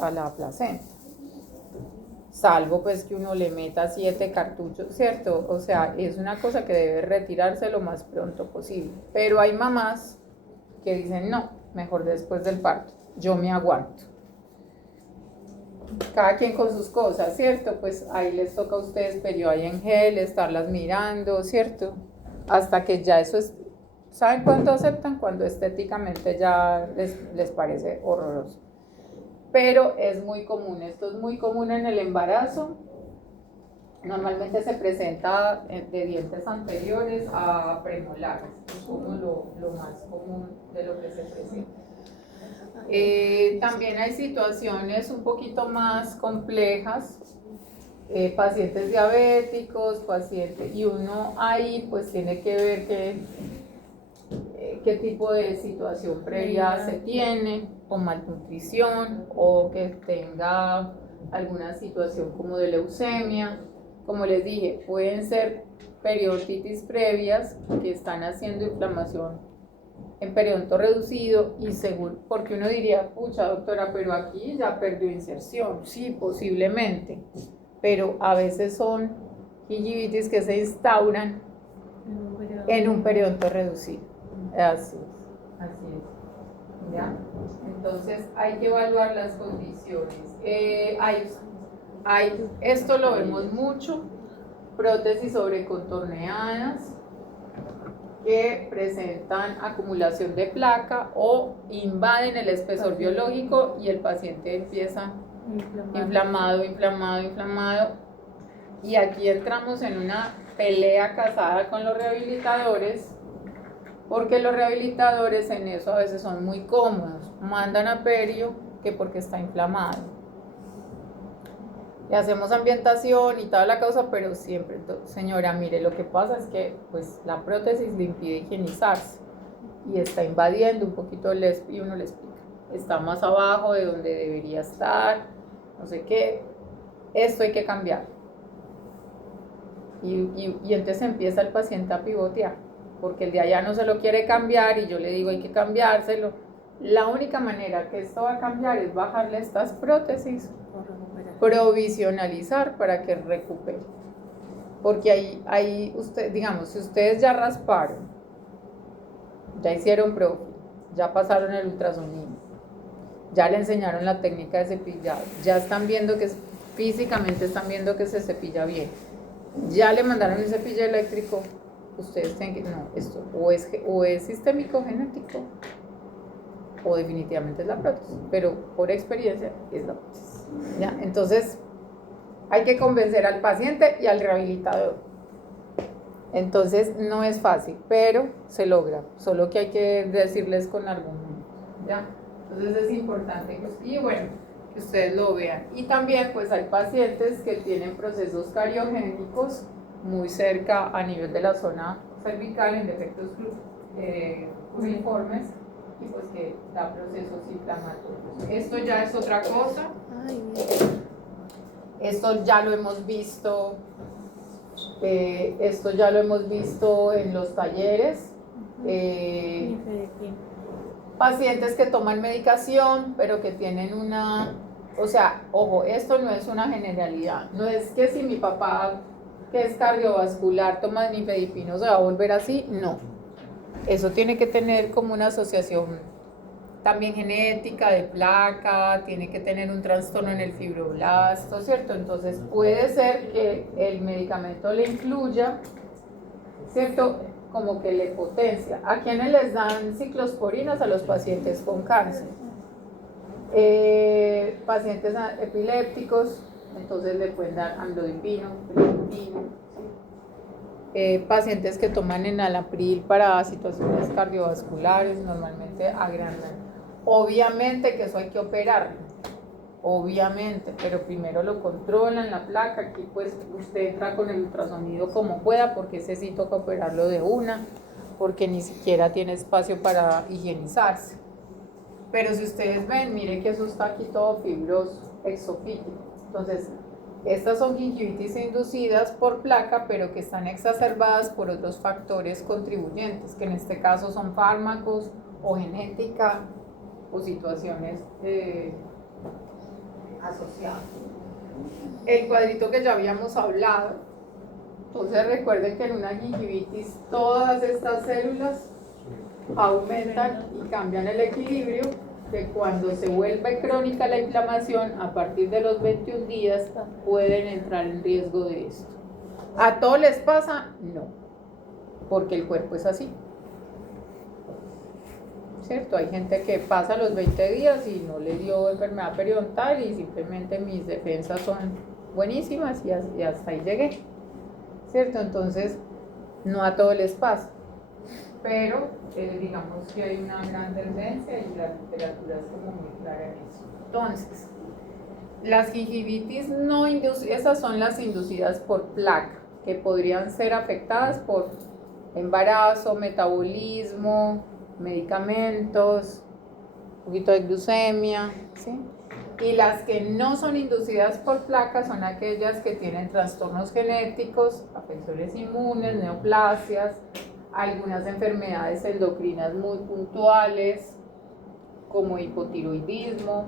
a la placenta. Salvo pues que uno le meta 7 cartuchos, ¿cierto? O sea, es una cosa que debe retirarse lo más pronto posible. Pero hay mamás que dicen, no, mejor después del parto, yo me aguanto. Cada quien con sus cosas, ¿cierto? Pues ahí les toca a ustedes periodo en gel, estarlas mirando, ¿cierto? Hasta que ya eso es, ¿saben cuándo aceptan? Cuando estéticamente ya les parece horroroso. Pero es muy común, esto es muy común en el embarazo. Normalmente se presenta de dientes anteriores a premolares, es como lo más común de lo que se presenta. También hay situaciones un poquito más complejas, pacientes diabéticos, y uno ahí pues tiene que ver qué tipo de situación previa se tiene, o malnutrición, o que tenga alguna situación como de leucemia. Como les dije, pueden ser periodontitis previas que están haciendo inflamación en periodonto reducido y seguro, porque uno diría, pucha doctora, pero aquí ya perdió inserción. Sí, posiblemente, pero a veces son gingivitis que se instauran en un periodonto reducido. Así es. ¿Ya? Entonces hay que evaluar las condiciones. Esto lo vemos mucho, prótesis sobrecontorneadas que presentan acumulación de placa o invaden el espesor biológico y el paciente empieza inflamado. Y aquí entramos en una pelea casada con los rehabilitadores, porque los rehabilitadores en eso a veces son muy cómodos, mandan a perio que porque está inflamado. Le hacemos ambientación y toda la causa, pero siempre, señora, mire, lo que pasa es que pues la prótesis le impide higienizarse y está invadiendo un poquito y uno le explica, está más abajo de donde debería estar, no sé qué, esto hay que cambiar. Y entonces empieza el paciente a pivotear, porque el de allá no se lo quiere cambiar y yo le digo hay que cambiárselo. La única manera que esto va a cambiar es bajarle estas prótesis provisionalizar para que recupere. Porque ahí usted, digamos, si ustedes ya rasparon, ya hicieron profi, ya pasaron el ultrasonido, ya le enseñaron la técnica de cepillado, ya están viendo que físicamente están viendo que se cepilla bien, ya le mandaron un cepillo eléctrico, ustedes tienen que, no, esto o es sistémico genético o definitivamente es la prótesis, pero por experiencia es la prótesis. ¿Ya? Entonces hay que convencer al paciente y al rehabilitador. Entonces no es fácil, pero se logra, solo que hay que decirles con argumentos. ¿Ya? Entonces es importante y bueno, que ustedes lo vean. Y también pues hay pacientes que tienen procesos cariogénicos muy cerca a nivel de la zona cervical en defectos cruciformes y pues que da procesos inflamatorios. Esto ya es otra cosa. Ay, Esto ya lo hemos visto. Esto ya lo hemos visto en los talleres. Pacientes que toman medicación, pero que tienen o sea, ojo, esto no es una generalidad. No es que si mi papá, que es cardiovascular, toma nifedipino, se va a volver así. No. Eso tiene que tener como una asociación también genética, de placa, tiene que tener un trastorno en el fibroblasto, ¿cierto? Entonces puede ser que el medicamento le incluya, ¿cierto? Como que le potencia. ¿A quiénes les dan ciclosporinas? A los pacientes con cáncer. Pacientes epilépticos, entonces le pueden dar amlodipino, pacientes que toman enalapril para situaciones cardiovasculares, normalmente agrandan. Obviamente que eso hay que operarlo, obviamente, pero primero lo controlan la placa. Aquí pues usted entra con el ultrasonido como pueda, porque ese sí toca operarlo de una, porque ni siquiera tiene espacio para higienizarse. Pero si ustedes ven, mire que eso está aquí todo fibroso, exofítico. Entonces, estas son gingivitis inducidas por placa, pero que están exacerbadas por otros factores contribuyentes, que en este caso son fármacos o genética o situaciones asociadas. El cuadrito que ya habíamos hablado, entonces recuerden que en una gingivitis todas estas células aumentan y cambian el equilibrio, que cuando se vuelve crónica la inflamación, a partir de los 21 días pueden entrar en riesgo de esto. ¿A todos les pasa? No, porque el cuerpo es así, ¿cierto? Hay gente que pasa los 20 días y no le dio enfermedad periodontal y simplemente mis defensas son buenísimas y hasta ahí llegué, ¿cierto? Entonces, no a todos les pasa, pero digamos que hay una gran tendencia y la literatura es como muy clara en eso. Entonces, las gingivitis no inducidas, esas son las inducidas por placa, que podrían ser afectadas por embarazo, metabolismo, medicamentos, un poquito de glucemia, ¿sí? Y las que no son inducidas por placa son aquellas que tienen trastornos genéticos, afecciones inmunes, neoplasias, algunas enfermedades endocrinas muy puntuales, como hipotiroidismo,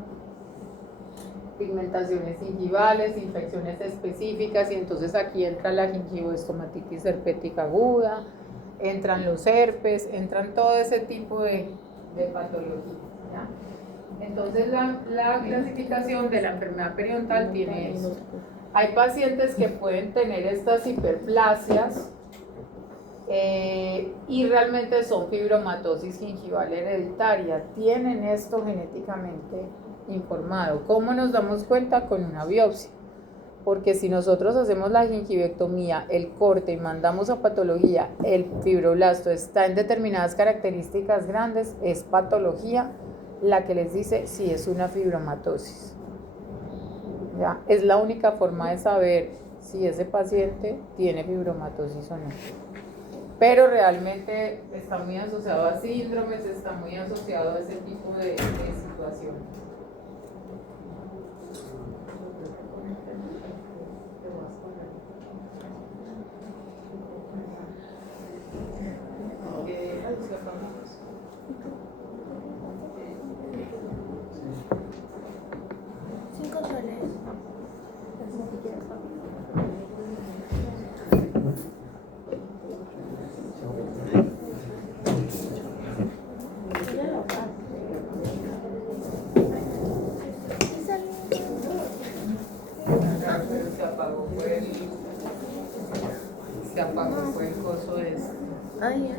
pigmentaciones gingivales, infecciones específicas, y entonces aquí entra la gingivoestomatitis herpética aguda, entran los herpes, entran todo ese tipo de patologías, ¿ya? Entonces la clasificación de la enfermedad periodontal tiene eso. Hay pacientes que pueden tener estas hiperplasias y realmente son fibromatosis gingival hereditaria, tienen esto genéticamente informado. ¿Cómo nos damos cuenta? Con una biopsia, porque si nosotros hacemos la gingivectomía, el corte y mandamos a patología, el fibroblasto está en determinadas características grandes, es patología la que les dice si es una fibromatosis. ¿Ya? Es la única forma de saber si ese paciente tiene fibromatosis o no. Pero realmente está muy asociado a síndromes, está muy asociado a ese tipo de situaciones. $5. se apagó fue el coso de este. Ah, ya.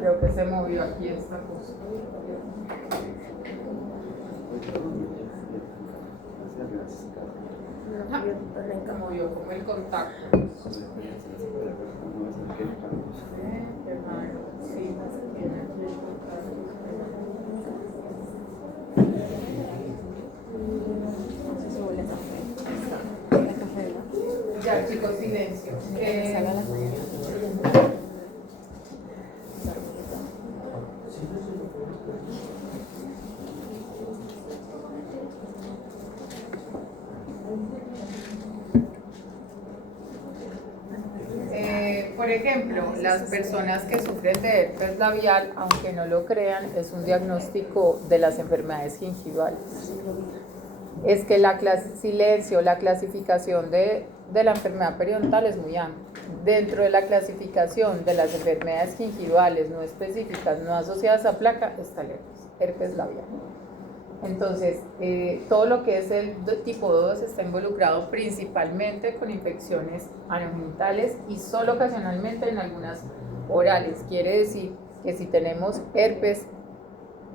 Creo que se movió aquí esta cosa. Ajá. Se movió como el contacto. Qué raro. Sí, tiene aquí el contacto. No sé si huele a café. ¿Es café, no? Ya, chicos, silencio. Sal a las mañanas. Por ejemplo, las personas que sufren de herpes labial, aunque no lo crean, es un diagnóstico de las enfermedades gingivales. Es que la clasificación de la enfermedad periodontal es muy amplia. Dentro de la clasificación de las enfermedades gingivales no específicas, no asociadas a placa, está el herpes labial. Entonces, todo lo que es el tipo 2 está involucrado principalmente con infecciones anogenitales y solo ocasionalmente en algunas orales. Quiere decir que si tenemos herpes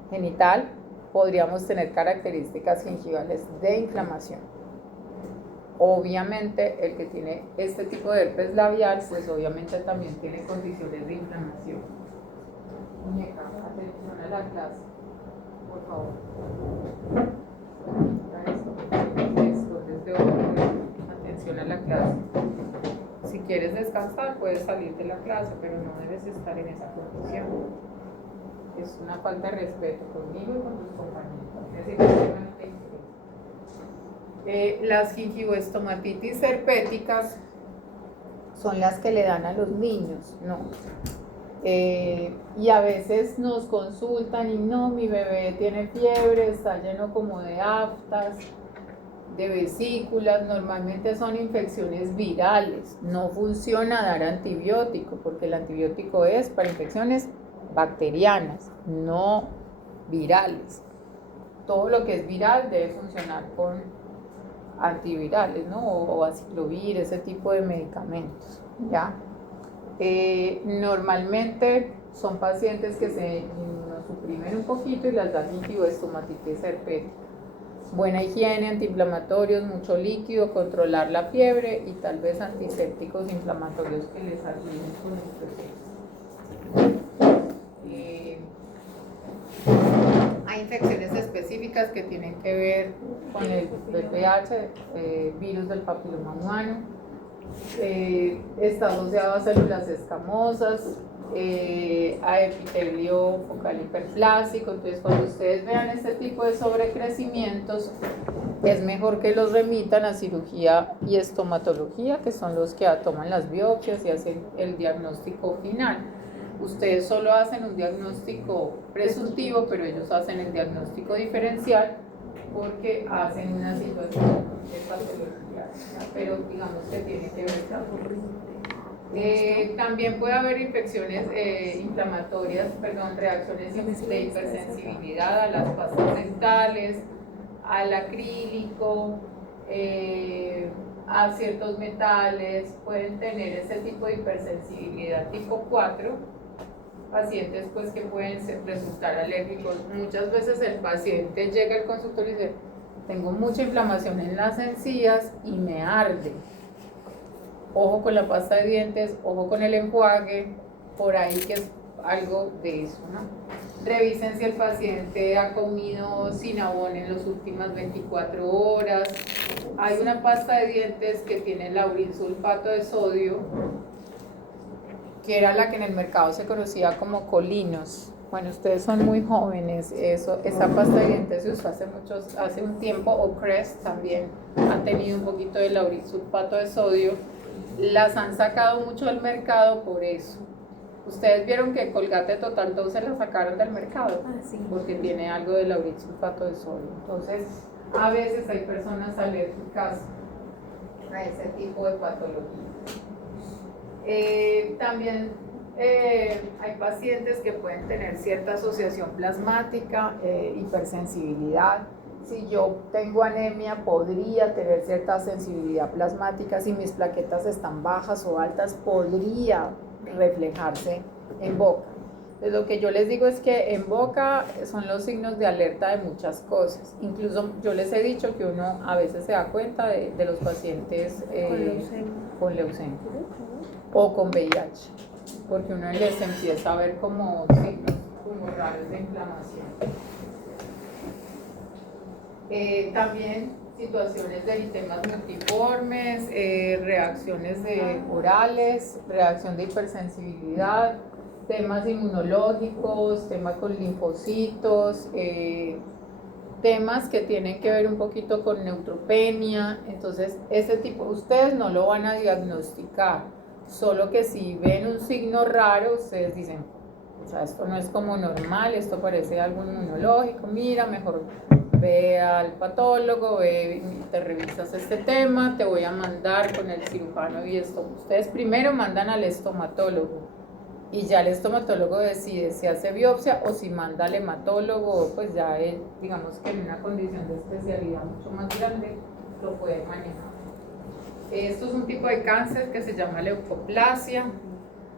genital, podríamos tener características gingivales de inflamación. Obviamente, el que tiene este tipo de herpes labial, pues obviamente también tiene condiciones de inflamación. Muñeca, atención a la clase, por favor. Atención a la clase. Si quieres descansar, puedes salir de la clase, pero no debes estar en esa condición. Es una falta de respeto conmigo y con tus compañeros. Las gingivoestomatitis herpéticas son las que le dan a los niños, ¿no? Y a veces nos consultan y no, mi bebé tiene fiebre, está lleno como de aftas, de vesículas, normalmente son infecciones virales, no funciona dar antibiótico porque el antibiótico es para infecciones bacterianas, no virales. Todo lo que es viral debe funcionar con antivirales, ¿no? O aciclovir, ese tipo de medicamentos, ¿ya? Normalmente son pacientes que se inmunosuprimen un poquito y las da gingivoestomatitis herpética. Buena higiene, antiinflamatorios, mucho líquido, controlar la fiebre y tal vez antisépticos inflamatorios que les ayuden con el proceso. Hay infecciones específicas que tienen que ver con el VPH, virus del papiloma humano. Está asociado a células escamosas, a epitelio focal hiperplásico. Entonces, cuando ustedes vean este tipo de sobrecrecimientos, es mejor que los remitan a cirugía y estomatología, que son los que toman las biopsias y hacen el diagnóstico final. Ustedes solo hacen un diagnóstico presuntivo, pero ellos hacen el diagnóstico diferencial porque hacen una situación de patología, pero digamos que tiene que ver también puede haber infecciones inflamatorias, reacciones de hipersensibilidad a las pastas dentales, al acrílico, a ciertos metales, pueden tener ese tipo de hipersensibilidad tipo 4, pacientes pues que pueden resultar alérgicos. Muchas veces el paciente llega al consultorio y dice, tengo mucha inflamación en las encías y me arde. Ojo con la pasta de dientes, ojo con el enjuague, por ahí que es algo de eso, ¿no? Revisen si el paciente ha comido Cinnabon en las últimas 24 horas. Hay una pasta de dientes que tiene laurilsulfato de sodio, que era la que en el mercado se conocía como Colinos. Bueno, ustedes son muy jóvenes, esa pasta de dientes se usó hace un tiempo, o Crest también han tenido un poquito de laurilsulfato de sodio. Las han sacado mucho del mercado por eso. Ustedes vieron que Colgate Total Dose la sacaron del mercado, porque tiene algo de laurilsulfato de sodio. Entonces, a veces hay personas alérgicas a ese tipo de patología. También hay pacientes que pueden tener cierta asociación plasmática, hipersensibilidad. Si yo tengo anemia, podría tener cierta sensibilidad plasmática. Si mis plaquetas están bajas o altas, podría reflejarse en boca. Entonces, lo que yo les digo es que en boca son los signos de alerta de muchas cosas. Incluso yo les he dicho que uno a veces se da cuenta de los pacientes con leucemia o con VIH, porque uno les empieza a ver como signos como raros de inflamación. También situaciones de eritemas multiformes, reacciones orales, reacción de hipersensibilidad, temas inmunológicos, temas con linfocitos, temas que tienen que ver un poquito con neutropenia. Entonces, ese tipo, ustedes no lo van a diagnosticar, solo que si ven un signo raro, ustedes dicen, o sea, esto no es como normal, esto parece algo inmunológico, mira, mejor ve al patólogo, te revisas este tema, te voy a mandar con el cirujano y esto. Ustedes primero mandan al estomatólogo y ya el estomatólogo decide si hace biopsia o si manda al hematólogo, pues ya él, digamos que en una condición de especialidad mucho más grande, lo puede manejar. Esto es un tipo de cáncer que se llama leucoplasia.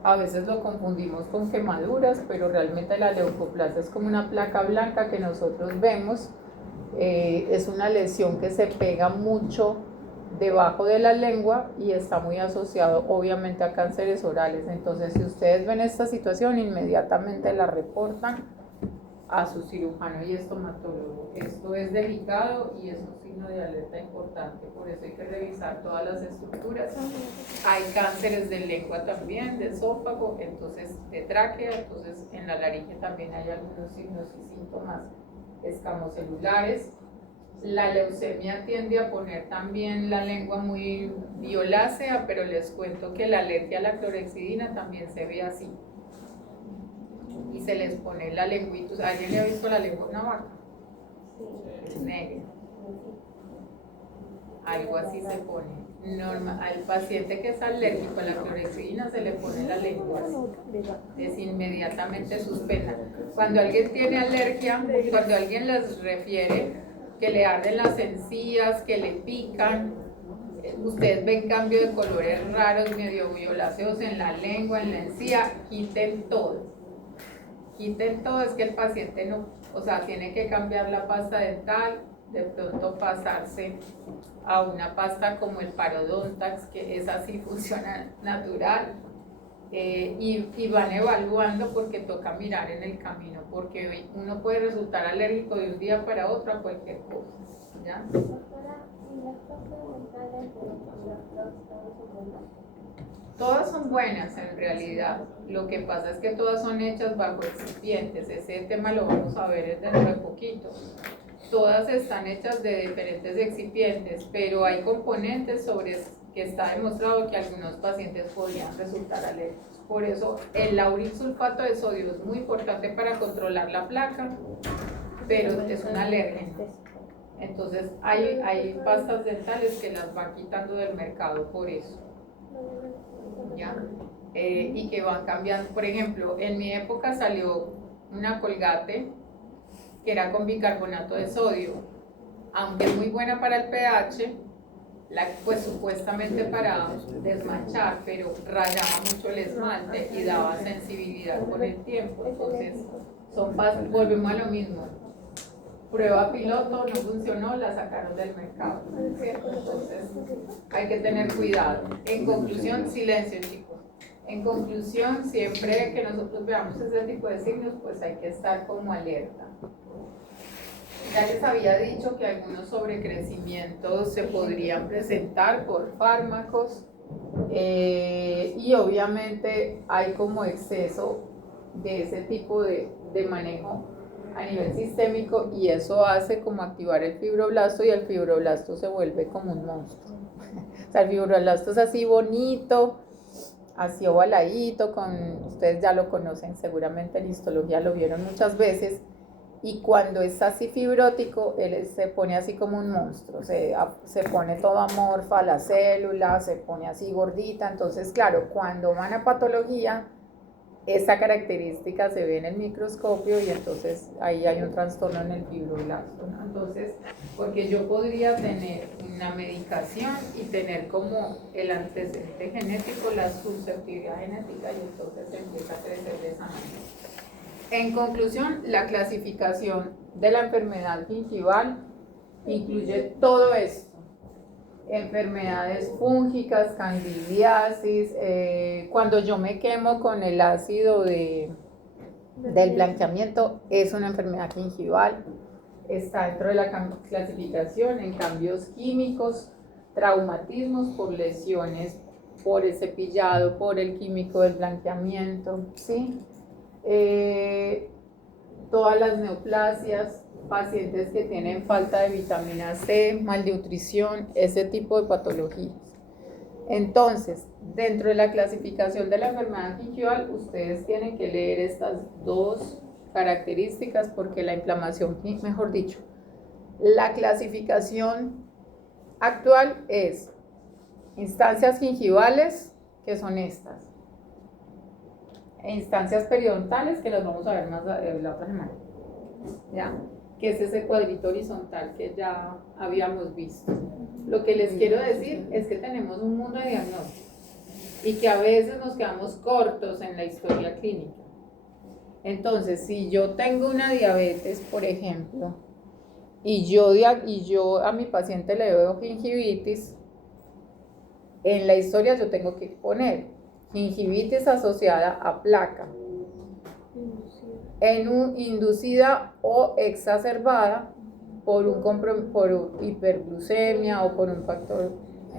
A veces lo confundimos con quemaduras, pero realmente la leucoplasia es como una placa blanca que nosotros vemos. Es una lesión que se pega mucho debajo de la lengua y está muy asociado obviamente a cánceres orales. Entonces, si ustedes ven esta situación, inmediatamente la reportan a su cirujano y estomatólogo. Esto es delicado y es un signo de alerta importante, por eso hay que revisar todas las estructuras. Hay cánceres de lengua también, de esófago, entonces de tráquea, entonces en la laringe también hay algunos signos y síntomas escamocelulares. La leucemia tiende a poner también la lengua muy violácea, pero les cuento que la alergia a la clorhexidina también se ve así. Y se les pone la lengüita. ¿Alguien le ha visto la lengua de una vaca? Es negra. Algo así se pone. Al paciente que es alérgico a la clorhexidina se le pone la lengua así. Es inmediatamente suspenda. Cuando alguien tiene alergia, cuando alguien les refiere que le arden las encías, que le pican, ustedes ven cambio de colores raros, medio violáceos en la lengua, en la encía, quiten todo. Quiten todo, es que el paciente no, o sea, tiene que cambiar la pasta dental, de pronto pasarse a una pasta como el Parodontax, que es así, funciona natural, y van evaluando porque toca mirar en el camino, porque uno puede resultar alérgico de un día para otro a cualquier cosa, ¿ya? Doctora, ¿y las pastas dentales de los próximos son Todas son buenas en realidad, lo que pasa es que todas son hechas bajo excipientes, ese tema lo vamos a ver dentro de poquito. Todas están hechas de diferentes excipientes, pero hay componentes sobre que está demostrado que algunos pacientes podrían resultar alérgicos. Por eso el lauril sulfato de sodio es muy importante para controlar la placa, pero es un alérgeno. Entonces hay pastas dentales que las van quitando del mercado por eso. ¿Ya? Y que van cambiando. Por ejemplo, en mi época salió una Colgate que era con bicarbonato de sodio, aunque es muy buena para el pH, pues supuestamente para desmanchar, pero rayaba mucho el esmalte y daba sensibilidad con el tiempo. Entonces volvemos a lo mismo. Prueba piloto, no funcionó, la sacaron del mercado, ¿cierto? Entonces hay que tener cuidado. En conclusión, silencio, chicos. En conclusión, siempre que nosotros veamos ese tipo de signos, pues hay que estar como alerta. Ya les había dicho que algunos sobrecrecimientos se podrían presentar por fármacos, y obviamente hay como exceso de ese tipo de manejo a nivel sistémico, y eso hace como activar el fibroblasto, y el fibroblasto se vuelve como un monstruo. O sea, el fibroblasto es así bonito, así ovaladito, ustedes ya lo conocen seguramente, en histología lo vieron muchas veces, y cuando es así fibrótico, él se pone así como un monstruo, se pone todo amorfa la célula, se pone así gordita. Entonces, claro, cuando van a patología, esta característica se ve en el microscopio y entonces ahí hay un trastorno en el fibroblasto, ¿no? Entonces, porque yo podría tener una medicación y tener como el antecedente genético, la susceptibilidad genética, y entonces empieza a crecer de esa manera. En conclusión, la clasificación de la enfermedad gingival incluye todo esto: enfermedades fúngicas, candidiasis, cuando yo me quemo con el ácido del blanqueamiento, es una enfermedad gingival, está dentro de la clasificación en cambios químicos, traumatismos por lesiones, por el cepillado, por el químico del blanqueamiento, ¿sí? Todas las neoplasias, pacientes que tienen falta de vitamina C, malnutrición, ese tipo de patologías. Entonces, dentro de la clasificación de la enfermedad gingival, ustedes tienen que leer estas dos características porque la inflamación, mejor dicho, la clasificación actual es instancias gingivales, que son estas, e instancias periodontales, que las vamos a ver más la otra semana, ¿ya? Que es ese cuadrito horizontal que ya habíamos visto. Lo que les quiero decir es que tenemos un mundo de diagnósticos y que a veces nos quedamos cortos en la historia clínica. Entonces, si yo tengo una diabetes, por ejemplo, y yo a mi paciente le veo gingivitis, en la historia yo tengo que poner gingivitis asociada a placa, inducida o exacerbada por hiperglucemia o por un factor,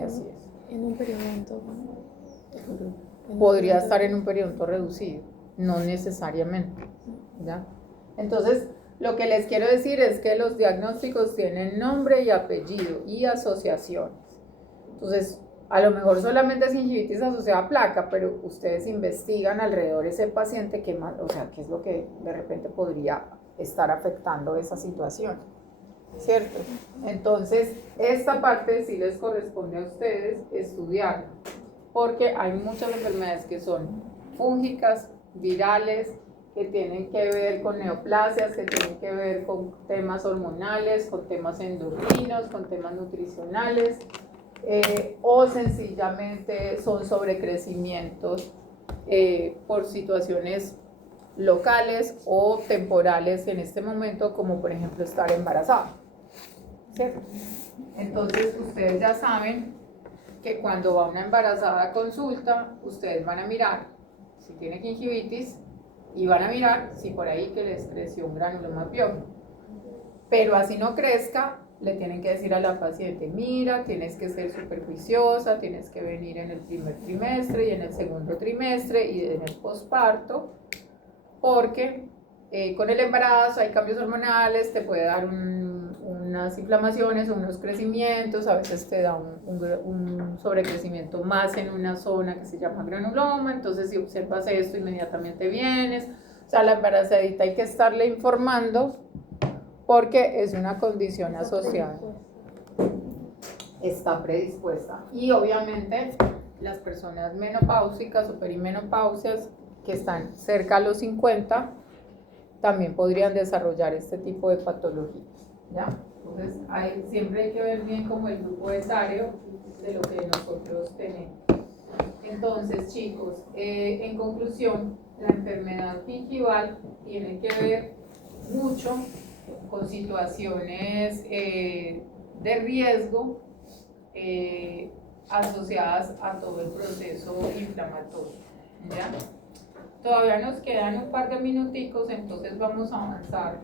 así es. En un periodonto. Podría estar en un periodonto reducido, no necesariamente, ¿ya? Entonces, lo que les quiero decir es que los diagnósticos tienen nombre y apellido y asociaciones. Entonces, a lo mejor solamente es gingivitis asociada a placa, pero ustedes investigan alrededor de ese paciente qué más, o sea, qué es lo que de repente podría estar afectando esa situación, ¿cierto? Entonces, esta parte sí les corresponde a ustedes estudiarla, porque hay muchas enfermedades que son fúngicas, virales, que tienen que ver con neoplasias, que tienen que ver con temas hormonales, con temas endocrinos, con temas nutricionales, o sencillamente son sobrecrecimientos por situaciones locales o temporales en este momento, como por ejemplo estar embarazada, ¿cierto? Entonces ustedes ya saben que cuando va una embarazada a consulta, ustedes van a mirar si tiene gingivitis y van a mirar si por ahí que les creció un granuloma piógeno, pero así no crezca, le tienen que decir a la paciente: mira, tienes que ser súper juiciosa, tienes que venir en el primer trimestre y en el segundo trimestre y en el posparto, porque con el embarazo hay cambios hormonales, te puede dar unas inflamaciones o unos crecimientos, a veces te da un sobrecrecimiento más en una zona que se llama granuloma, entonces si observas esto inmediatamente vienes, o sea, la embarazadita hay que estarle informando porque es una condición asociada, está predispuesta. Y obviamente las personas menopáusicas o perimenopáusicas que están cerca a los 50 también podrían desarrollar este tipo de patologías, ¿ya? Entonces siempre hay que ver bien como el grupo etario de lo que nosotros tenemos. Entonces, chicos, en conclusión, la enfermedad gingival tiene que ver mucho con situaciones de riesgo asociadas a todo el proceso inflamatorio, ¿ya? Todavía nos quedan un par de minuticos, entonces vamos a avanzar